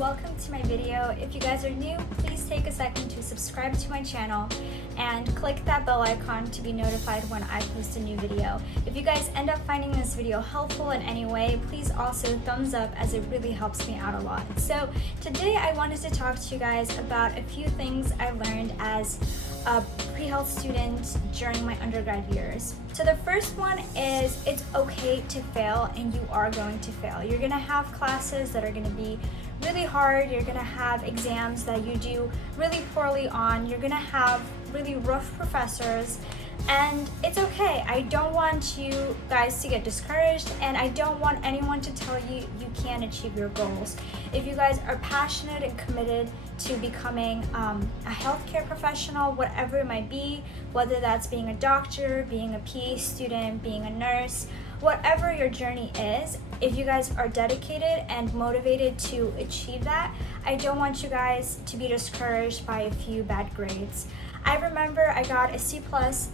welcome to my video. If you guys are new, please take a second to subscribe to my channel and click that bell icon to be notified when I post a new video. If you guys end up finding this video helpful in any way, please also thumbs up as it really helps me out a lot. So today I wanted to talk to you guys about a few things I learned as a pre-health student during my undergrad years. So the first one is it's okay to fail, and you are going to fail. You're gonna have classes that are gonna be really hard. You're gonna have exams that you do really poorly on. You're gonna have really rough professors, and it's okay. I don't want you guys to get discouraged, and I don't want anyone to tell you you can't achieve your goals. If you guys are passionate and committed to becoming a healthcare professional, whatever it might be, whether that's being a doctor, being a PA student, being a nurse, whatever your journey is, if you guys are dedicated and motivated to achieve that, I don't want you guys to be discouraged by a few bad grades. I remember I got a C+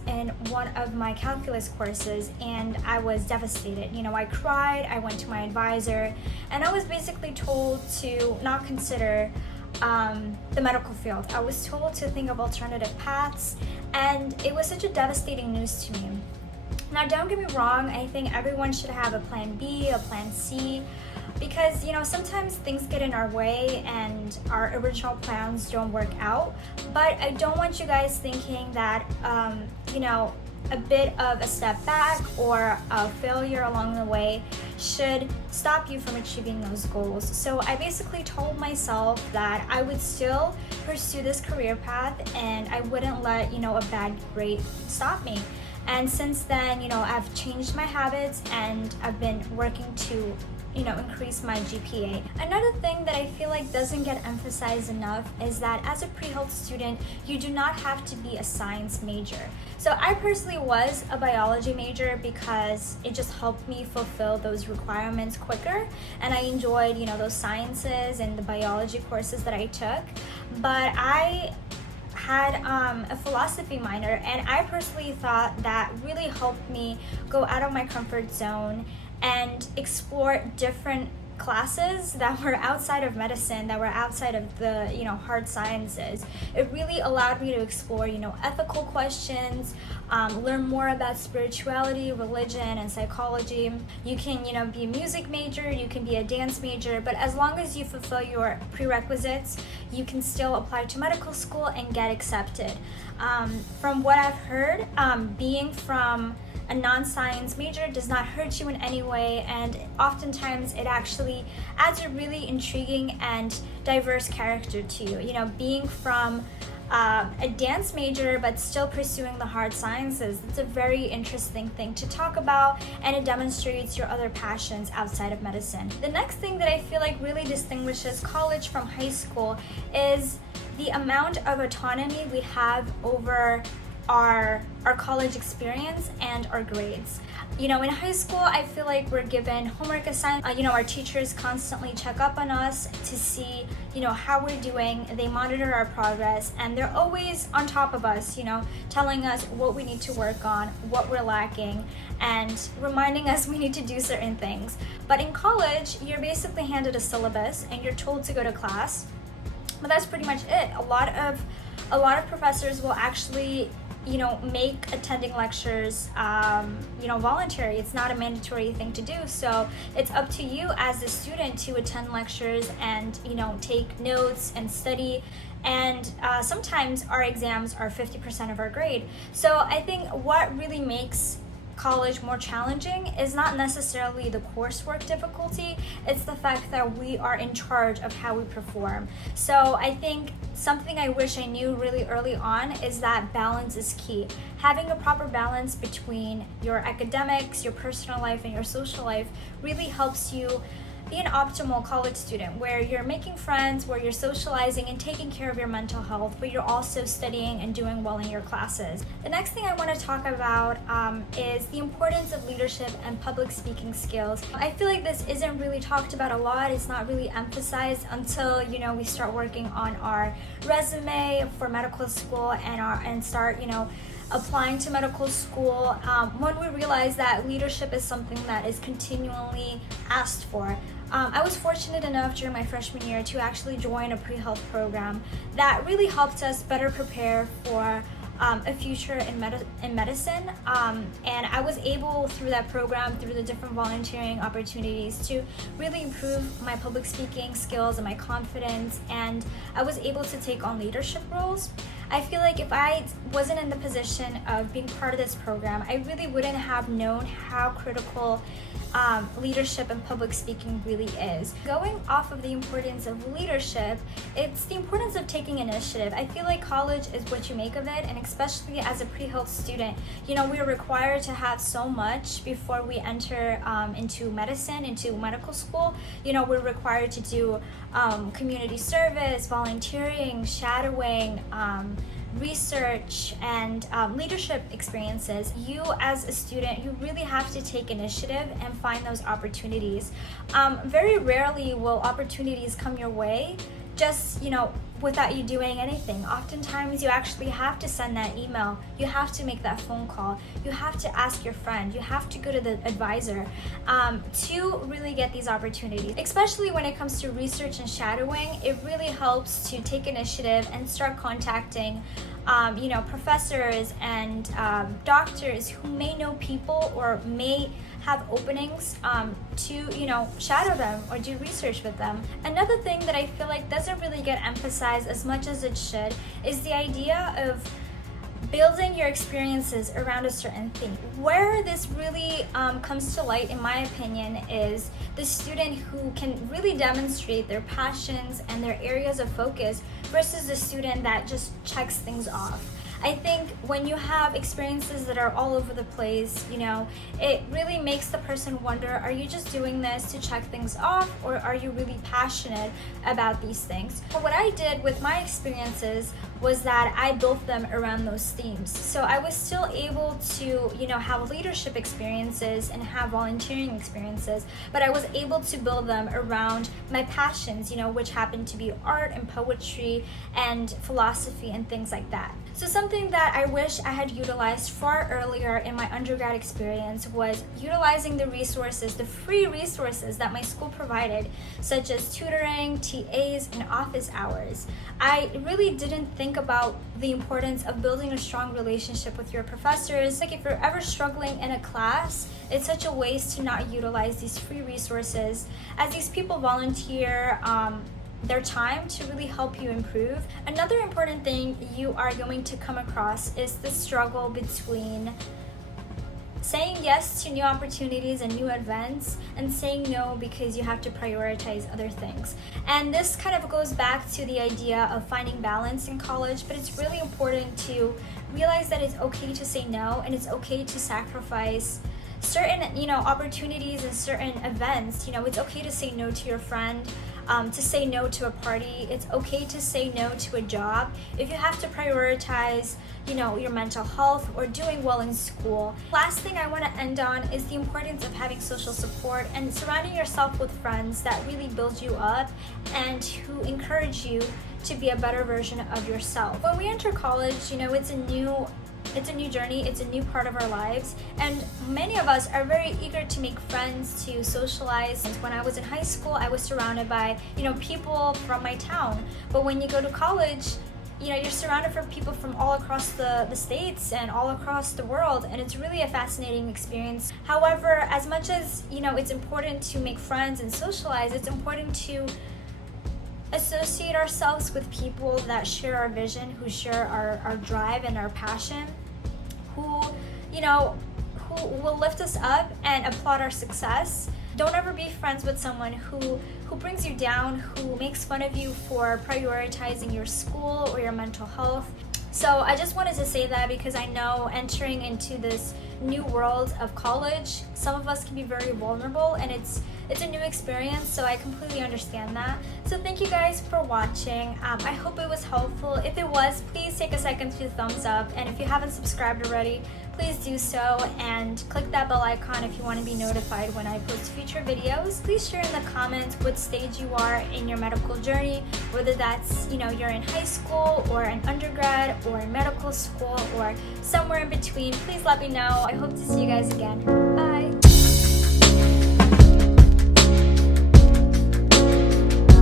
in one of my calculus courses, and I was devastated. You know, I cried, I went to my advisor, and I was basically told to not consider the medical field. I was told to think of alternative paths, and it was such a devastating news to me. Now, don't get me wrong, I think everyone should have a plan B, a plan C, because, you know, sometimes things get in our way and our original plans don't work out. But I don't want you guys thinking that, you know, a bit of a step back or a failure along the way should stop you from achieving those goals. So I basically told myself that I would still pursue this career path, and I wouldn't let, you know, a bad grade stop me. And since then, you know, I've changed my habits, and I've been working to, you know, increase my GPA. Another thing that I feel like doesn't get emphasized enough is that as a pre-health student, you do not have to be a science major. So I personally was a biology major because it just helped me fulfill those requirements quicker, and I enjoyed, you know, those sciences and the biology courses that I took. But I had a philosophy minor, and I personally thought that really helped me go out of my comfort zone and explore different classes that were outside of medicine, that were outside of the, you know, hard sciences. It really allowed me to explore, you know, ethical questions, learn more about spirituality, religion, and psychology. You can, you know, be a music major, you can be a dance major, but as long as you fulfill your prerequisites, you can still apply to medical school and get accepted. From what I've heard, being from a non-science major does not hurt you in any way, and oftentimes it actually adds a really intriguing and diverse character to you. You know, being from a dance major but still pursuing the hard sciences, it's a very interesting thing to talk about, and it demonstrates your other passions outside of medicine. The next thing that I feel like really distinguishes college from high school is the amount of autonomy we have over our college experience and our grades. You know, in high school, I feel like we're given homework assignments. You know, our teachers constantly check up on us to see, you know, how we're doing. They monitor our progress, and they're always on top of us, you know, telling us what we need to work on, what we're lacking, and reminding us we need to do certain things. But in college, you're basically handed a syllabus and you're told to go to class, but that's pretty much it. A lot of professors will actually, you know, make attending lectures, you know, voluntary. It's not a mandatory thing to do. So it's up to you as a student to attend lectures and, you know, take notes and study. And sometimes our exams are 50% of our grade. So I think what really makes college more challenging is not necessarily the coursework difficulty, it's the fact that we are in charge of how we perform. So I think something I wish I knew really early on is that balance is key. Having a proper balance between your academics, your personal life, and your social life really helps you be an optimal college student, where you're making friends, where you're socializing and taking care of your mental health, but you're also studying and doing well in your classes. The next thing I want to talk about is the importance of leadership and public speaking skills. I feel like this isn't really talked about a lot. It's not really emphasized until, you know, we start working on our resume for medical school and start, you know, applying to medical school, when we realize that leadership is something that is continually asked for. I was fortunate enough during my freshman year to actually join a pre-health program that really helped us better prepare for a future in medicine, and I was able through that program, through the different volunteering opportunities, to really improve my public speaking skills and my confidence, and I was able to take on leadership roles. I feel like if I wasn't in the position of being part of this program, I really wouldn't have known how critical leadership and public speaking really is. Going off of the importance of leadership, it's the importance of taking initiative. I feel like college is what you make of it, and especially as a pre-health student, we're required to have so much before we enter into medicine, into medical school. We're required to do community service, volunteering, shadowing, research, and leadership experiences. You as a student, you really have to take initiative and find those opportunities. Very rarely will opportunities come your way just without you doing anything. Oftentimes you actually have to send that email, you have to make that phone call, you have to ask your friend, you have to go to the advisor to really get these opportunities. Especially when it comes to research and shadowing, it really helps to take initiative and start contacting professors and doctors who may know people or may have openings to shadow them or do research with them. Another thing that I feel like doesn't really get emphasized as much as it should is the idea of building your experiences around a certain thing. Where this really comes to light, in my opinion, is the student who can really demonstrate their passions and their areas of focus versus the student that just checks things off. I think when you have experiences that are all over the place, it really makes the person wonder, are you just doing this to check things off, or are you really passionate about these things? But what I did with my experiences was that I built them around those themes. So I was still able to, have leadership experiences and have volunteering experiences, but I was able to build them around my passions, which happened to be art and poetry and philosophy and things like that. So something that I wish I had utilized far earlier in my undergrad experience was utilizing the resources, the free resources that my school provided, such as tutoring, TAs, and office hours. I really didn't think about the importance of building a strong relationship with your professors. Like if you're ever struggling in a class, it's such a waste to not utilize these free resources, as these people volunteer their time to really help you improve. Another important thing you are going to come across is the struggle between saying yes to new opportunities and new events and saying no because you have to prioritize other things. And this kind of goes back to the idea of finding balance in college, but it's really important to realize that it's okay to say no, and it's okay to sacrifice certain opportunities and certain events. It's okay to say no to your friend, to say no to a party. It's okay to say no to a job if you have to prioritize your mental health or doing well in school. Last thing I want to end on is the importance of having social support and surrounding yourself with friends that really build you up and who encourage you to be a better version of yourself. When we enter college, it's a new journey, it's a new part of our lives, and many of us are very eager to make friends, to socialize. When I was in high school, I was surrounded by people from my town, but when you go to college, you're surrounded for people from all across the states and all across the world, and it's really a fascinating experience. However, as much as it's important to make friends and socialize, it's important to associate ourselves with people that share our vision, who share our drive and our passion, who will lift us up and applaud our success. Don't ever be friends with someone who brings you down, who makes fun of you for prioritizing your school or your mental health. So I just wanted to say that because I know entering into this new world of college, some of us can be very vulnerable, and it's a new experience, so I completely understand that. So thank you guys for watching. I hope it was helpful. If it was, please take a second to thumbs up, and if you haven't subscribed already, please do so, and click that bell icon if you want to be notified when I post future videos. Please share in the comments what stage you are in your medical journey, whether that's you're in high school or an undergrad or in medical school or somewhere in between. Please let me know. I hope to see you guys again.